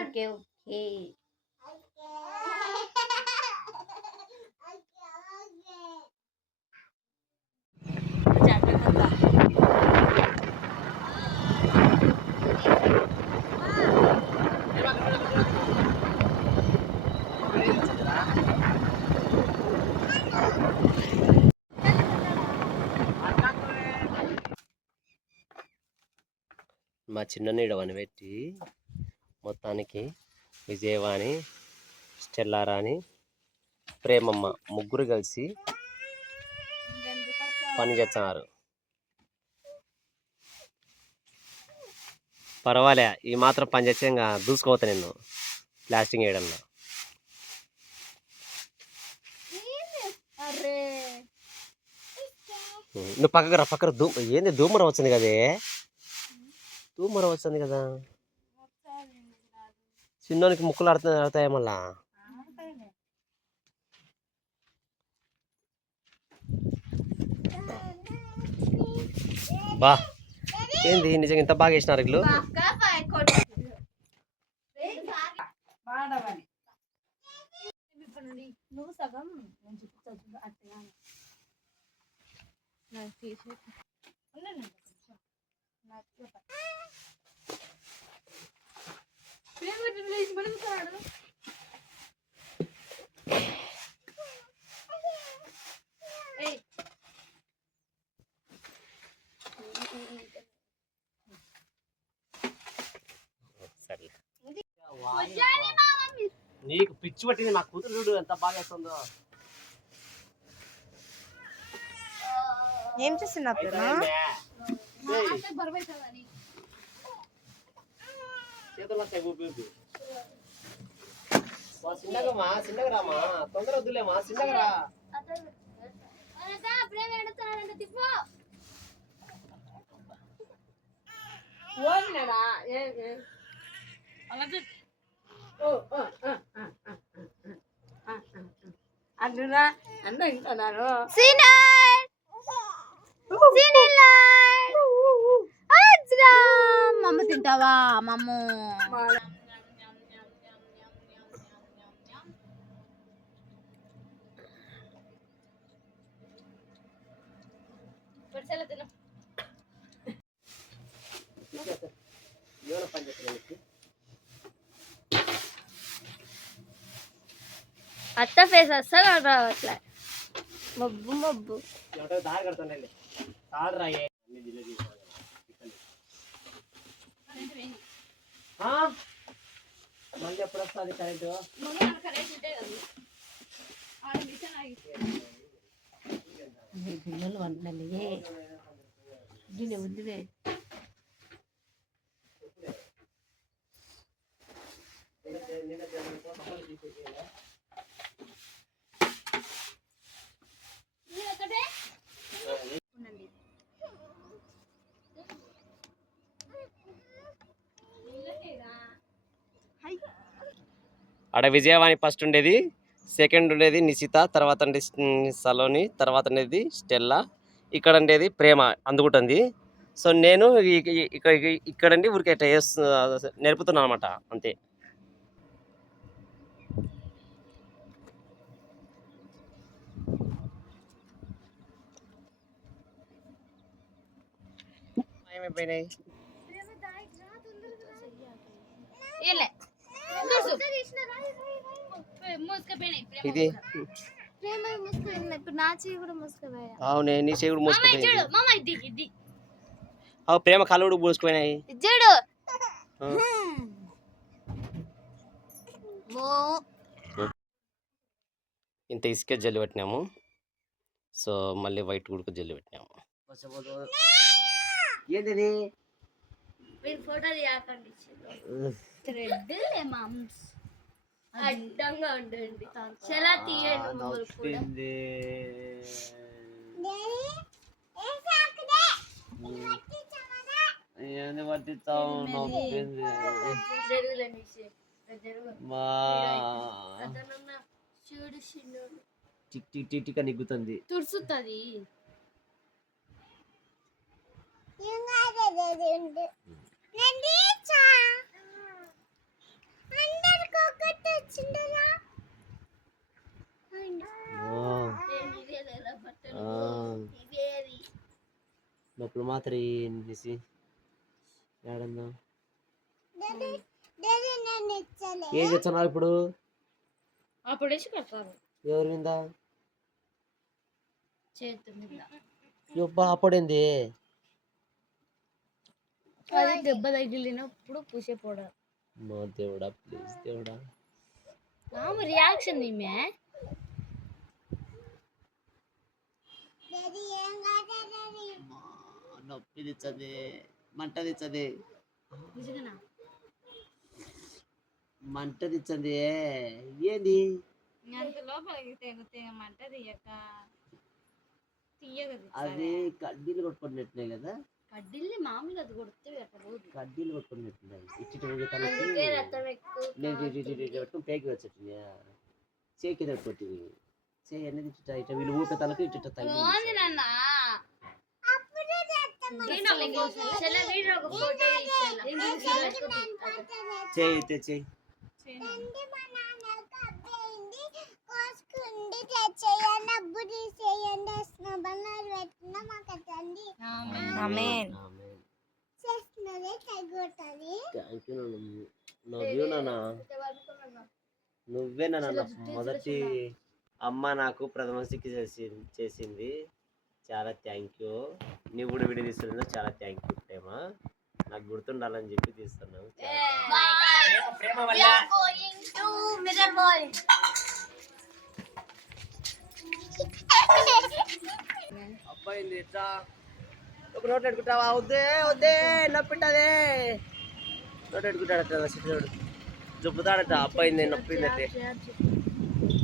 Okay okay మా చిన్న నీడవని పెట్టి మొత్తానికి విజయవాణి, స్టెల్లారాణి, ప్రేమమ్మ ముగ్గురు కలిసి పని చేస్తున్నారు. పర్వాలే, ఈ మాత్రం పని చేస్తే ఇంకా దూసుకోవతా నేను ప్లాస్టింగ్ వేయడంలో. నువ్వు పక్కకు రా, పక్కన ఏంది దూమరం వచ్చింది కదే, దూమరం వచ్చింది కదా. చిన్నోనికి ముక్కులు ఆడతాయి మళ్ళా. బా ఏంది నిజంగా ఇంత బాగా వేసినారు ఇల్లు. నువ్వు సగం నీకు పిచ్చి పట్టింది, మా కూతురు చూడు ఎంత బాగా వేస్తుందో. ఏం చేస్తున్నా చిన్నగా చిన్నగా రామా, తొందర వద్దులేమా, చిన్నగా రా. అందునా అన్న ఇంటున్నారు. మమ్మ తింటావా మమ్మ? అత్త ఫేస్ అస్సలు రావట్లే, మబ్బు మబ్బు. దారి కడుతుండే మళ్ళీ ఎప్పుడు వస్తుంది కరెంటు? పిల్లలు వంటలే వద్దులే. ఆడ విజయవాణి ఫస్ట్ ఉండేది, సెకండ్ ఉండేది నిశిత, తర్వాత సలోని, తర్వాత ఉండేది స్టెల్లా, ఇక్కడ ఉండేది ప్రేమ అందుకుంటుంది. సో నేను ఇక్కడండి ఊరికే నేర్పుతున్నాను అనమాట, అంతే. ఏమైపోయినాయి ఇది? అవునే, నీ చేయి కూడా మూసుకుపోయింది. ప్రేమ కాళ్ళు కూడా మూసుకుపోయినాయి. ఇంత ఇసుక జల్లి పెట్టినాము. సో మళ్ళీ వైట్ కూడా జల్లి పెట్టినాము. ఏంటిది? అడ్డంగా ఉండండి, చాలా తీయండి. ఏంది పట్టిస్తావు? టిక్ నిగ్గుతుంది, తుడుస్తుంది. నొప్పులు మాత్రం తీసి ఏడన్నా ఏం తెచ్చున్నావు ఇప్పుడు? అప్పుడు వేసి కడతారు ఎవరి మీద? చేతి మీద. అప్పుడేంది అది దెబ్బ తగిలినప్పుడు పూసే పౌడర్. మా దేవుడా, ప్లీజ్ దేవుడా. రియాక్షన్ ఈమె నొప్పి తెచ్చది, మంట తెచ్చది, మంట తెచ్చది. ఏంది అంత లోపలికి మంట అది? కడ్డీలు కొట్టుకున్నట్టున్నాయి కదా. కడ్డీల్ని మామూలుగా అది కొడితే కడ్డీలు కొట్టుకున్నట్టున్నాయి. పెట్టుకుని పేకి వచ్చేట్టున్నాయా? చేకి కొట్టింది. చేయి అనేది ఇట్ట వీళ్ళు ఊపే తలకు ఇట్ట తగ్గి చేయి తెచ్చేయి. నువ్వే నాన్న మొదటి అమ్మ నాకు ప్రథమ చికిత్స చేసింది. చాలా థ్యాంక్ యూ. నువ్వు కూడా వీడియో తీస్తున్నా, చాలా థ్యాంక్ యూ ప్రేమ. నాకు గుర్తుండాలని చెప్పి తీస్తున్నావు. అబ్బాయింది ఎట్లా ఒక నోట్ పెట్టుకుంటావా? వద్దే వద్దే, నొప్పింటదే. నోట్ పెట్టుకుంటాడట, జుప్పుతాడట. అబ్బాయింది నొప్పిందంటే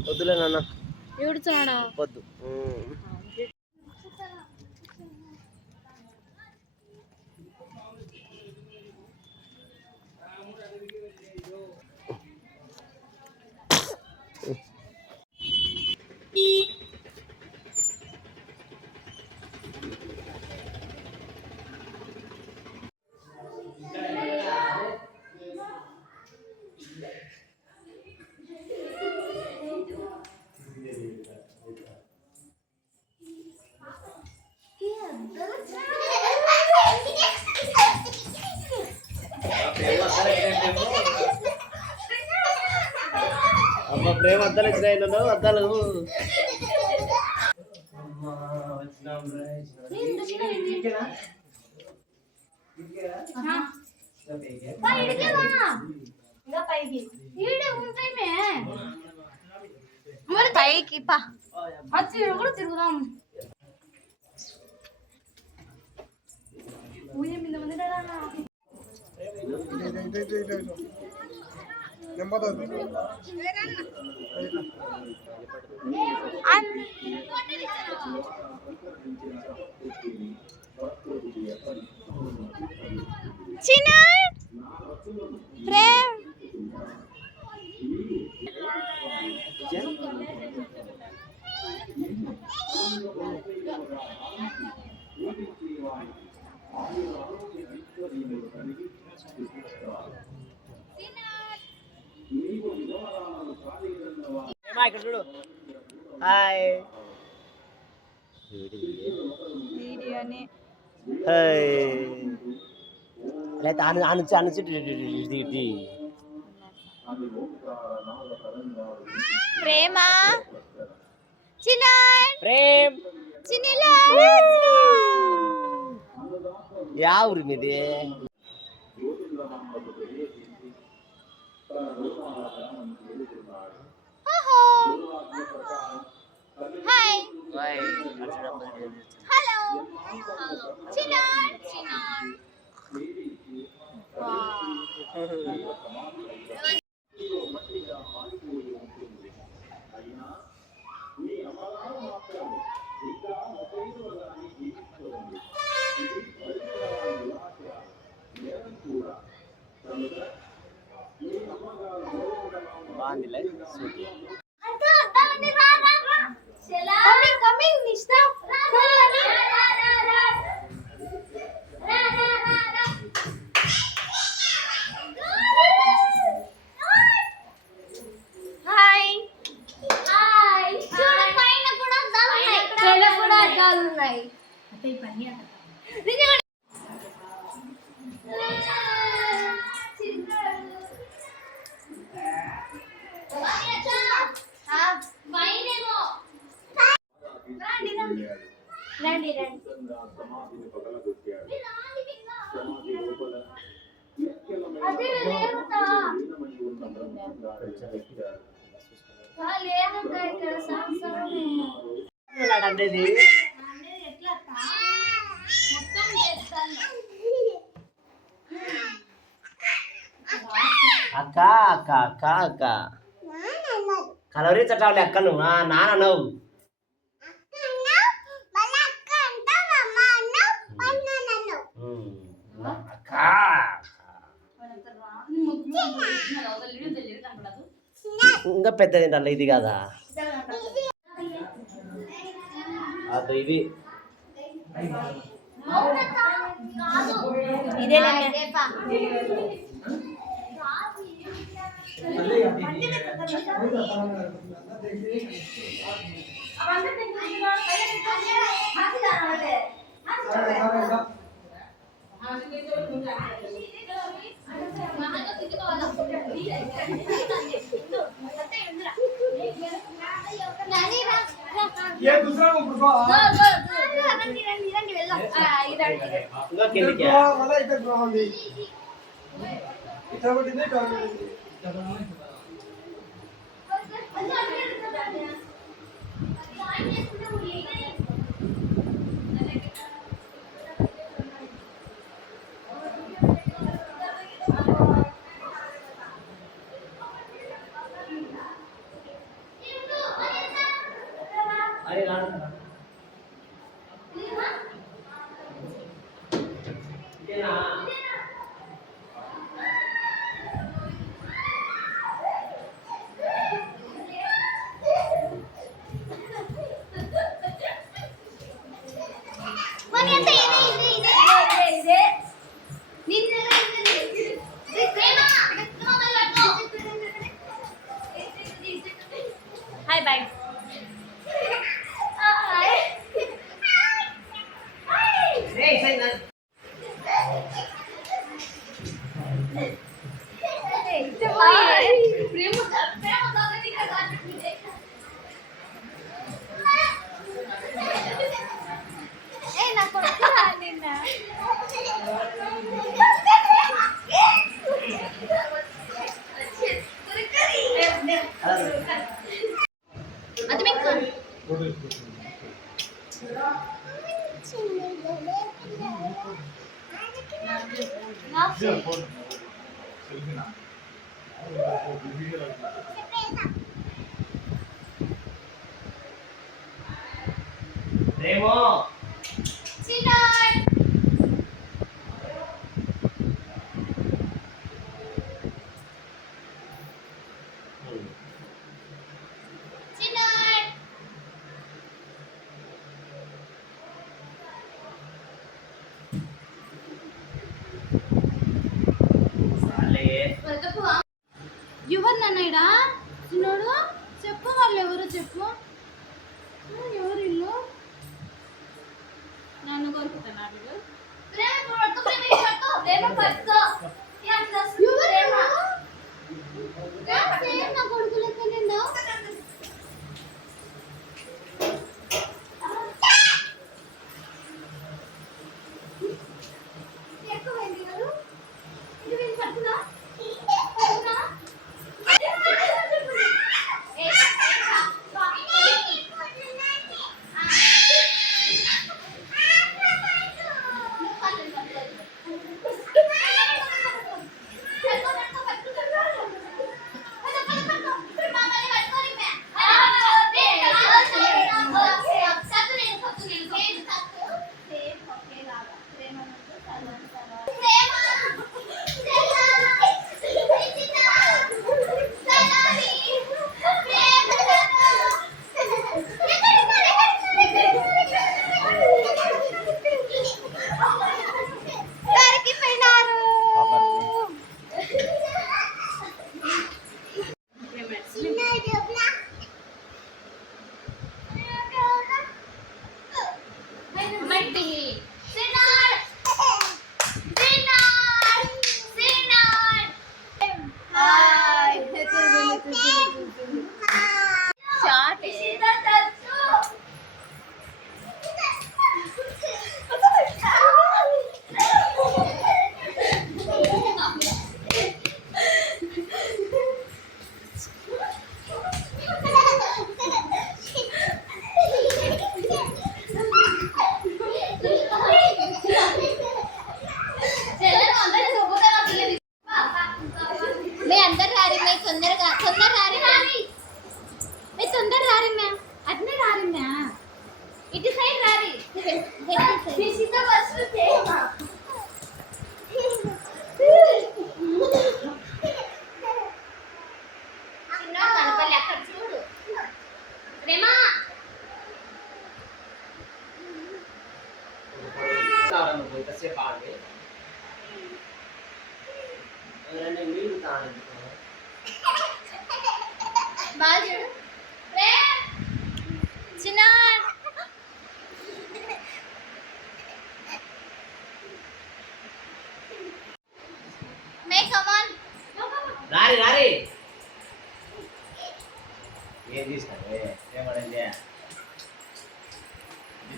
వద్దులే నాన్న, వద్దు. అమ్మ ప్రేమ అద్దాలు వచ్చినాయి, అద్దాలు. పైకి కూడా తిరుగుదాం. ఇక్కడ చూడు. హాయ్ వీడియోని లేకపోతే అనుచి ప్రేమ ప్రేమ్ యా ఊరి మీది? హలో బాగుందిలే. coming Nishna రండి రండి అదే లేదుతా లేదుతా ఇక్కడ సంవత్సరమే అక్క అక్క అక్క అక్క కలవరి చట్టాలి అక్క నువ్వు నాన్న నవ్వు అక్క ఇంకా పెద్దది అల్ల ఇది కదా అది ఇది ఇదే ये दूसरा को पुरवा ఇంకా కిందికి वाला इधर पुरवा दे इधर बड़ी नहीं कर అరే రాను ఇదేనా హాయ్ బాయ్ ఏయ్ సైనా రేమో ఎవరు నాన్నడా చిన్నోడు చెప్పు వాళ్ళు ఎవరు చెప్పు ఎవరు ఇల్లు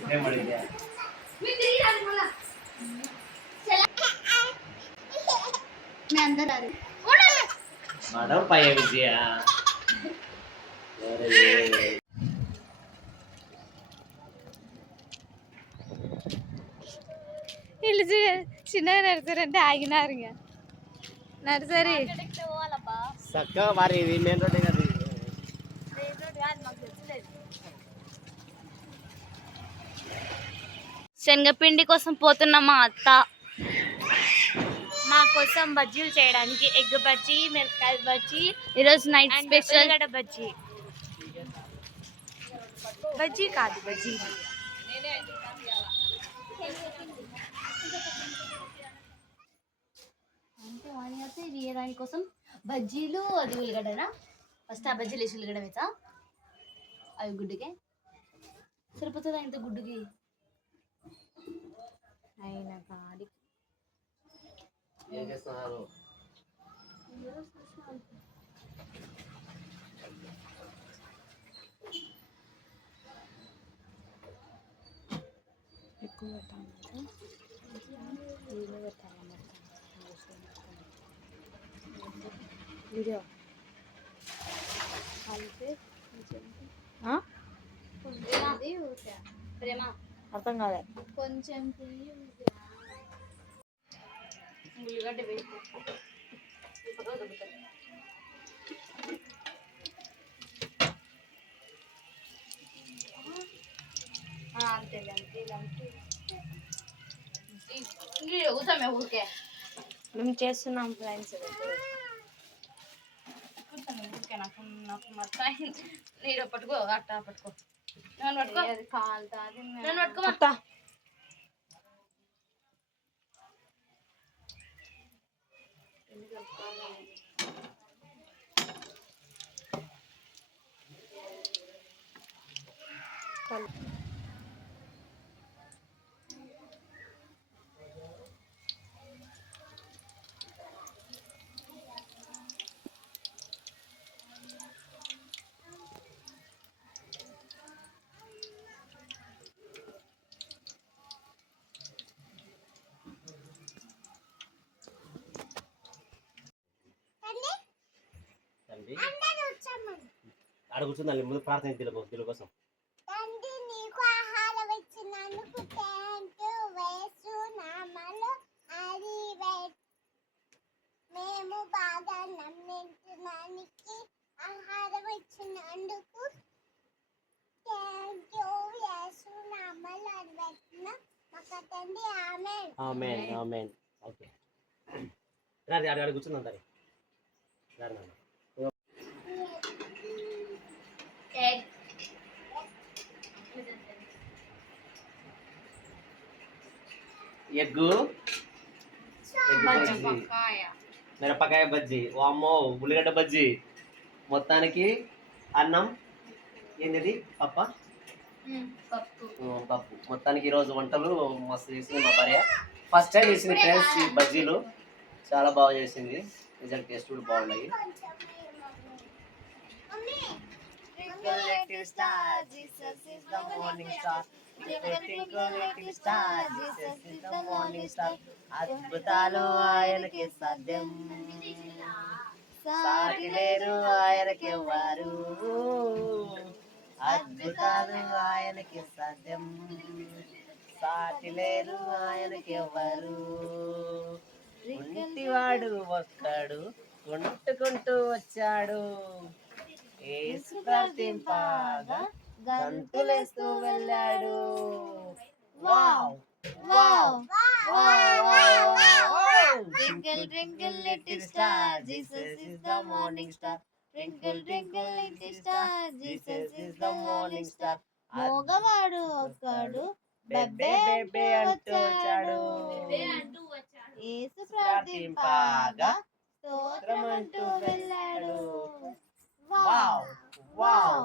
మీ అందరు మేడం పై విజయ వీళ్ళు చిన్నగా నడుస్తారంటే ఆగినారు ఇక నర్సరీ చక్కగా మరి ఇది మెయిన్ రోడ్ కదా శనగపిండి కోసం పోతున్న మా అత్త మా కోసం బజ్జీలు చేయడానికి ఎగ్ బజ్జీ మిరపకాయ బజ్జీ ఈరోజు నైట్ స్పెషల్ ఉల్లిగడ్డ బజ్జీ బజ్జీ కాదు బజ్జీ అంటే వాణి అయితే ఇది దానికోసం బజ్జీలు అది ఉల్లిగడ్డనా ఫస్ట్ ఆ బజ్జీలు వేసి ఉల్లిగడ్డ వేసా అవి గుడ్డుకే సరిపోతుందా ఇంత గుడ్డుకి అయినా కాడి ఏం చేస్తున్నారు ఎక్కువ పెట్టాలి వీడియో పెట్టాలి వీడియో ప్రేమ అర్థం కాలే కొంచెం ఉల్లిగడ్డ వేసుకో అంతే కూర్చోమే ఊరికే మేము చేస్తున్నాం ఫ్రెండ్స్ కూర్చోమే ఊరికే నాకు నాకు మొత్తం నీడ పట్టుకో అట్టా పట్టుకో నన్ను పట్టుకో కాలుతుంది నన్ను పట్టుకో ఆడ కూర్చుందాం ముందు ప్రార్థన దీని కోసం మేము బాగా నమ్మించడానికి ఆహారం ఇచ్చినందుకు థ్యాంక్ యూ యేసు నామములో అద్భుతమైన మా తండ్రి ఆమేన్ ఆమేన్ ఆమేన్ ఓకే రాది ఆడ కూర్చుందాం దారి రానా ఎగ్గు మిరపకాయ బజ్జీ వామ్మో ఉల్లిగడ్డ బజ్జీ మొత్తానికి అన్నం ఏంటిది పప్పు మొత్తానికి ఈరోజు వంటలు మస్తు చేసింది మా భార్య ఫస్ట్ టైం చేసింది ఫ్రెండ్స్ ఈ బజ్జీలు చాలా బాగా చేసింది నిజంగా టేస్ట్ కూడా బాగున్నాయి అద్భుతాలు ఆయనకి సాధ్యం సాటి లేరు ఆయనకి వారు అద్భుతాలు ఆయనకి సాధ్యం సాటి లేరు ఆయనకి ఎవరు ఇంటివాడు ఒక్కడు కొంటుకుంటూ వచ్చాడు యేసు ప్రార్థింపగా గంతులేస్తూ వెళ్ళాడు wow wow Twinkle twinkle little star, Jesus is the morning star. Twinkle twinkle little star, Jesus is the morning star. మోగవాడు ఒక్కడు బెబ్బే బెబ్బే అంటూ వచ్చాడు యేసు ప్రార్థింపగా స్తోత్రం అంటూ వెళ్ళాడు wow wow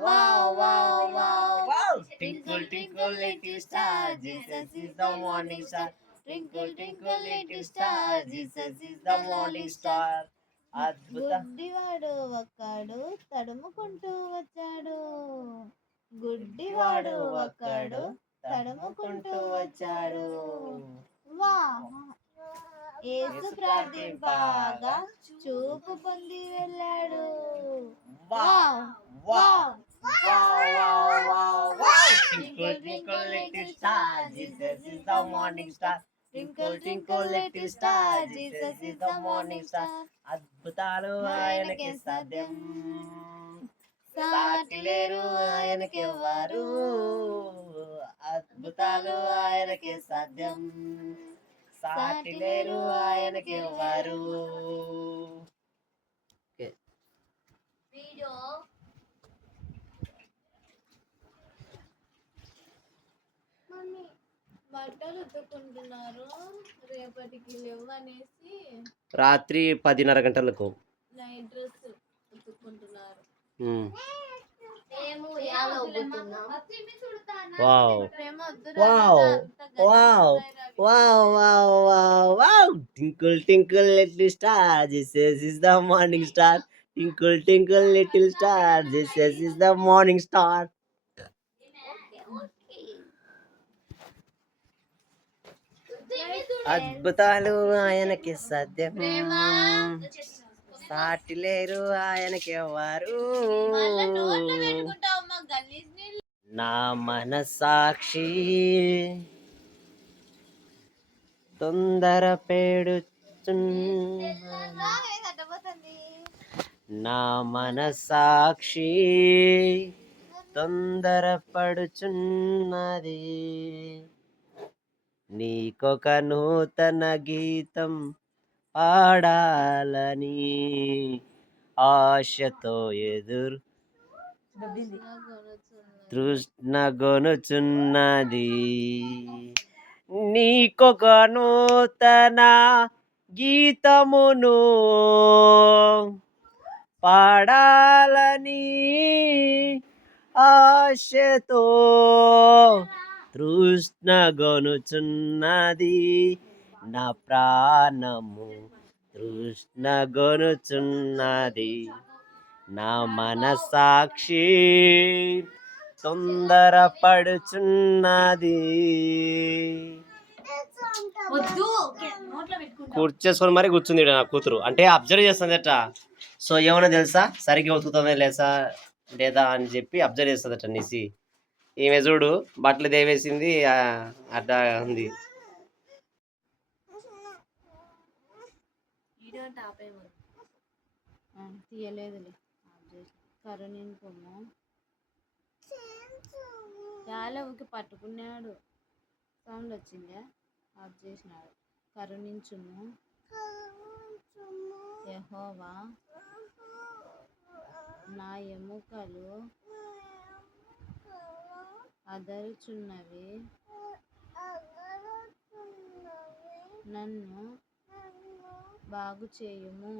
wow wow wow wow Twinkle twinkle little star, Jesus is the morning star. Twinkle twinkle little star, Jesus is the morning star. గుడ్డివాడు ఒక్కడు తడుముకుంటూ వచ్చాడు గుడ్డివాడు ఒక్కడు తడుముకుంటూ వచ్చాడు. వా యేసు ప్రార్థింపగా చూపు పొంది వెళ్ళాడు. Wow wow Twinkle, twinkle, little star, Jesus is the morning star. Twinkle twinkle little star, Jesus is the morning star. అద్భుతాలు ఆయనకే సాధ్యం, సాటి లేరు ఆయనకెవ్వరు. అద్భుతాలు ఆయనకే సాధ్యం, సాటి లేరు ఆయనకెవ్వరు. బట్టలు ఉతుక్కుంటున్నారు, రేపటికి లేవనేసి రాత్రి 10:30 గంటలకు నైట్ డ్రెస్ ఉతుక్కుంటున్నారు. వావ్ ప్రేమ వద్దు wow wow wow wow wow wow. Twinkle twinkle little star, Jesus is the morning star. Twinkle twinkle little star, Jesus is the morning star. అద్భుతాలు ఆయనకి సాధ్యం, సాటి లేరు ఆయనకెవ్వరు. నా మనసాక్షి తొందర నా మనసాక్షి తొందరపడుచున్నది, నీకొక నూతన గీతం పాడాలని ఆశతో ఎదురు తృష్ణగొనుచున్నది, నీకొక నూతన గీతమును పాడాలని ఆశతో తృష్ణగొనుచున్నది, నా ప్రాణము తృష్ణగొనుచున్నది, నా మనసాక్షి తొందరపడుచున్నది. కూర్చేసుకొని మరి కూర్చుంది ఈడ నా కూతురు, అంటే అబ్జర్వ్ చేస్తుందట. సో ఏమన్నా తెలుసా, సరిగ్గా ఉతుకుతుందా లేదా అని చెప్పి అబ్జర్వ్ చేస్తుందట నిసి. ఈమె చూడు బట్టలు దేవేసింది, అడ్డా ఉంది. తీయలేదులే, కరుణింపుము చాలా ఊకి పట్టుకున్నాడు, సౌండ్ వచ్చిందా, ఆఫ్ చేసినాడు. కరుణించుము యెహోవా, నా ఎముకలు అదరుచున్నవి, నన్ను బాగు చేయుము.